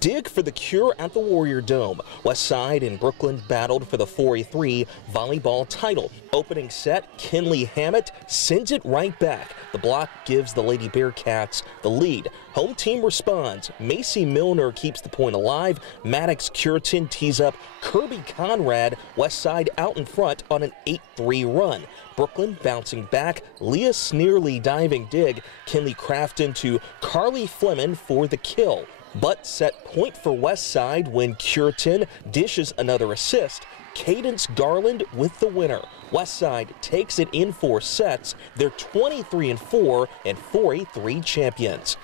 Dig for the cure at the Warrior Dome. Westside and Brooklyn battled for the 4A3 volleyball title. Opening set, Kinley Hammett sends it right back. The block gives the Lady Bearcats the lead. Home team responds. Macy Milner keeps the point alive. Maddox Curitan tees up Kirby Conrad. Westside out in front on an 8-3 run. Brooklyn bouncing back. Leah Sneerly diving dig. Kinley Crafton to Carly Fleming for the kill. But set point for Westside when Curitan dishes another assist. Cadence Garland with the winner. Westside takes it in 4 sets. They're 23-4 and 4A3 champions.